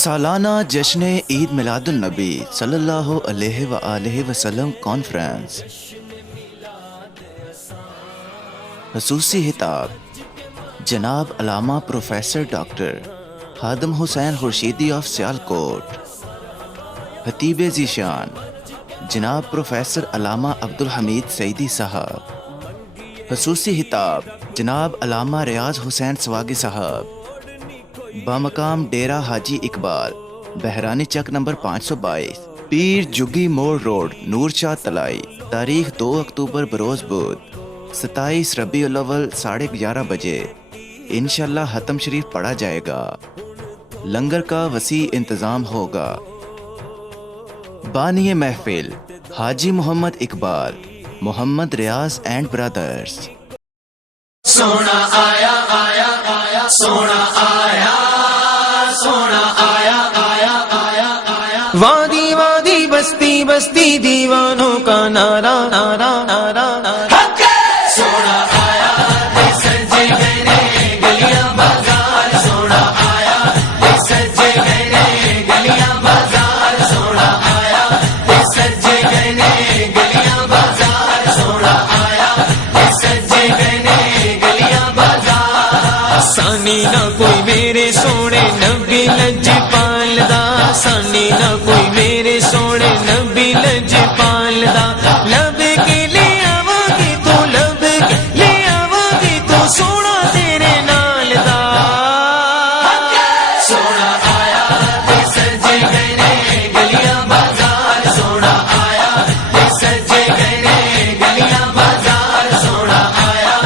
سالانہ جشن عید میلاد النبی صلی اللہ علیہ وآلہ وسلم کانفرنس خصوصی خطاب جناب علامہ professor doctor Khadim Hussain Khurshidi of Sialkot, خطیب ذیشان جناب پروفیسر علامہ عبدالحمید سعیدی صاحب، خصوصی خطاب جناب علامہ ریاض حسین سواگی صاحب، بامقام ڈیرہ حاجی اقبال، بحرانی چک نمبر 522، پیر جگی موڑ روڈ، نور شاہ طلائی۔ تاریخ 2 اکتوبر بروز بدھ 27 ربیع الاول 11:30 بجے انشاءاللہ ختم شریف پڑھا جائے گا۔ لنگر کا وسیع انتظام ہوگا۔ بانی محفل حاجی محمد اقبال، محمد ریاض اینڈ برادرز۔ سونا آیا آیا آیا سونا آیا سونا آیا آیا آیا آیا، وادی وادی بستی بستی دیوانوں کا نعرہ نعرہ نعرہ نعرہ، سونا آیا سجے گئے گلیاں بازار، سونا آیا سجے گئے گلیاں بازار، سونا آیا سجے گئے گلیاں بازار، سونا آیا سجے گئے گلیاں بازار۔ سانی نہ کوئی میرے سونے نبی لج پالدا، سانی نہ کوئی میرے سونے نبی لج پالدا، لب کے لے آواں گی تو لب کے لے آواں گی تو سونا تیرے نال دا، سونا آیا سجے گئے گلیاں بازار، سونا آیا سجے گئے گلیاں بازار، سونا آیا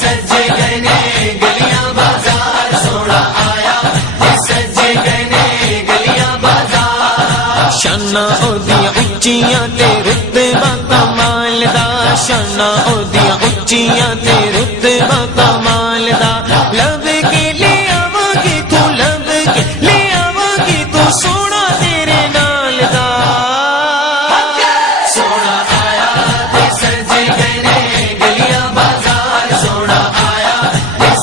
سجے گئے گلیاں بازار، سونا آیا سجے گئے گلیاں بازار۔ شاناں اودیاں اچیاں تے رتبہ کمال دا، شاناں اودیاں اچیاں تے رتبہ کمال دا، لب کے لے آواں گی تو لب کے لے آواں گی تو سونا تیرے نال دا، سونا آیا سجے گئے گلیاں بازار، سونا آیا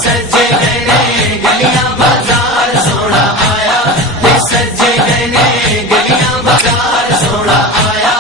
سجے گئے گلیاں بازار، سونا آیا سجے گئے گلیاں بازار، سونا آیا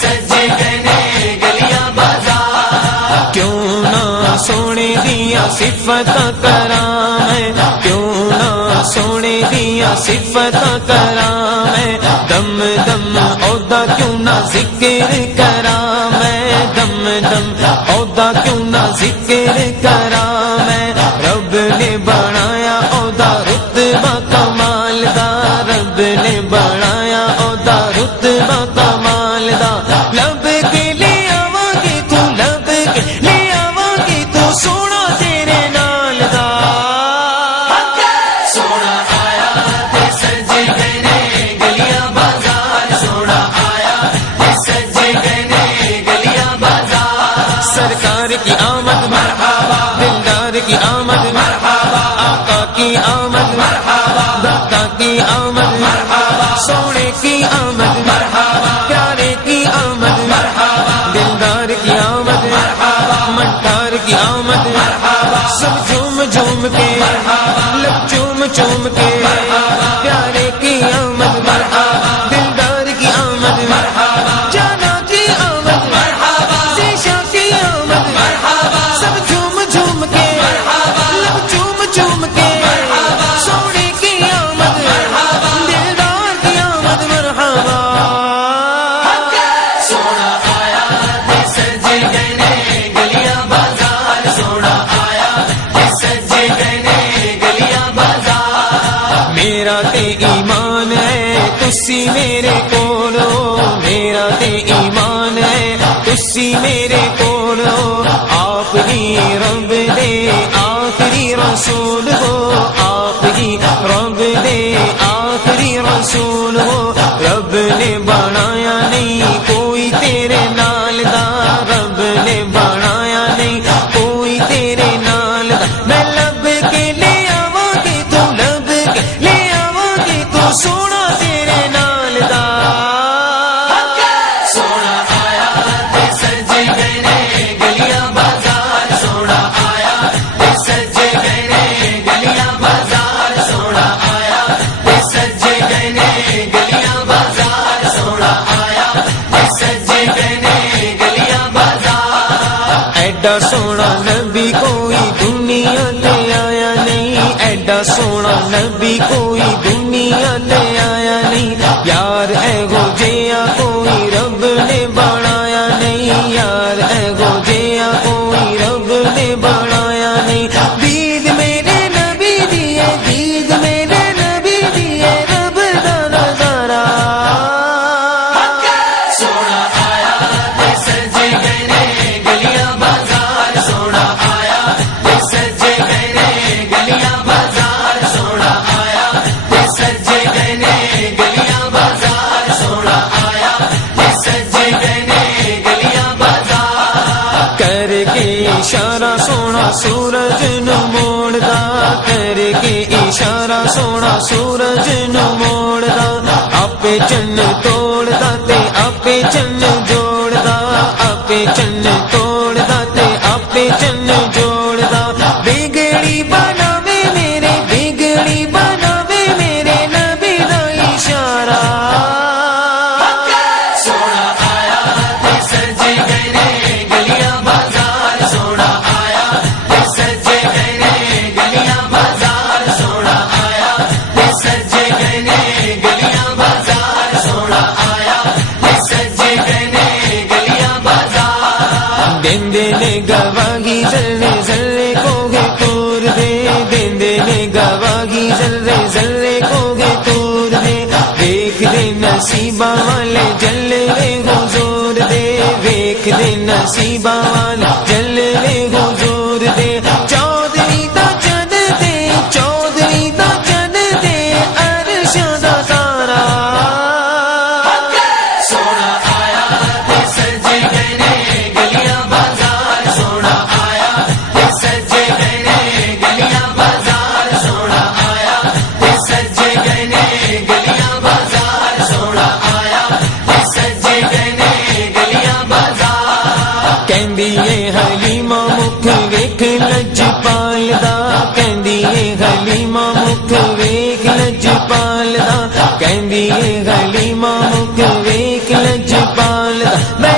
سجے گئے گلیاں بازار۔ کیوں نہ سونے دیا صفت کرام ہے، کیوں نہ سونے دیا صفت کرام ہے، دم دم عہدہ کیوں نہ ذکر کرام ہے، دم دم عہدہ کیوں نہ ذکر کرام ہے، رب نے بنایا عہدہ رتبہ کمال دا، رب نے بنایا عہدہ رتبہ کمال دا، لب کے لے آواں گی تو لب کے لے آواں گی تو سونا تیرے نال دا، سونا آیا سجے گئے گلیاں بازار، سونا آیا سجے گئے گلیاں بازار۔ سرکار کی آمد مرحبا، دلدار کی آمد مرحبا، آقا کی آمد مرحبا، داتا کی آمد مرحبا، سونے کی آمد مرحبا، پیارے کی آمد مرحبا، دلدار کی آمد مرحبا، مٹار کی آمد مرحبا، سب جھوم جھوم کے لب چوم چوم کے، پیارے کی آمد مرحبا، دلدار کی آمد مرحبا، جانا کی آمد مرحبا، ذیشاں کی آمد مرحبا، سب جھوم جھوم کے لب چوم چوم کے، سونے کی آمد مرحبا، دلدار کی آمد مرحبا، سونا آیا سجے گئے گلیاں بازار، سونا آیا سجے گئے گلیاں بازار۔ میرا تے ایمان ہے تسی میرے کولو، میرا تے ایمان ہے تسی میرے کولو، آپ ہی رب دے آخری رسول ہو، آپ ہی رب دے آخری رسول ہو، رب نے بنایا نہیں کوئی تیرے نال دا، رب نے بنایا نہیں کوئی تیرے نال دا، میں لب کے لے آواں گی تو لب کے لے آواں گی تو سونا تیرے نال دا، سونا آیا سجے گئے گلیاں بازار، سونا آیا سجے گئے گلیاں بازار، سونا آیا سجے ایڈا سونا نبی کوئی دنیا تے آیا نہیں یار، ایہو جیا کوئی رب نے بنایا نہیں یار، ایہو جیا کوئی رب نے بنایا نہیں۔ دید میرے نبی دیے، دید میرے نبی دیے، رب دا نظارہ سونا آیا تے سجے گئے نے گلیاں بازار، سونا آیا تے سجے گئے نے گلیاں بازار، سونا آیا تے سجے گئے نے گلیاں بازار، سونا آیا تے سجے گئے نے گلیاں بازار۔ کر کے اشارہ سونا سورج نو موڑدا، کر کے اشارہ سونا سورج نو موڑدا، آپے چن توڑدا تے آپے چن جوڑدا، آپے چن توڑدا تے آپے چن جوڑدا۔ بگڑی بناوے میرے، بگڑی بناوے میرے نبی دا اشارہ سونا آیا تے سجے گئے نے گلیاں بازار، سونا آیا تے سجے گئے نے گلیاں بازار، سونا آیا تے سجے گئے نے گلیاں بازار، سونا آیا تے سجے گئے نے گلیاں بازار۔ دیندے نے گواہی ذرے ذرے کو گے تور دے، دیندے نے گواہی ذرے ذرے کو گے تور دے، ویکھ دے نصیباں والے جلوے حضور دے، ویکھ دے نصیباں والے جلوے حضور دے۔ چودھری دا چن دے، چودھری دا چن دے، عرش دا تارا سونا آیا تے سجے گئے نے گلیاں بازار، سونا آیا تے سجے گئے نے گلیاں بازار، سونا آیا تے سجے گئے نے گلیاں بازار، سونا آیا تے سجے گئے نے گلیاں بازار۔ کہندی اے حلیمہ مکھ ویکھ لجپال دا، کہندی اے حلیمہ مکھ ویکھ لجپال دا، کہندی اے حلیمہ مکھ ویکھ لجپال دا۔